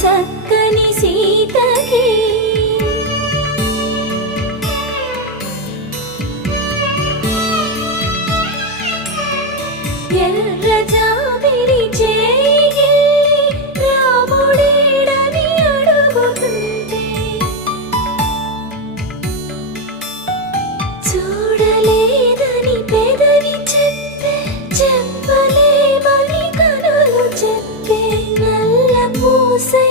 చక్కని సీతకి ఎర్ర జాబిలి చేయి రాముడేడని అడుగుతుంటే చూడలేదని పెదవి చెప్పే చెప్పలేమని కనులు చెప్పే నల్ల పూసై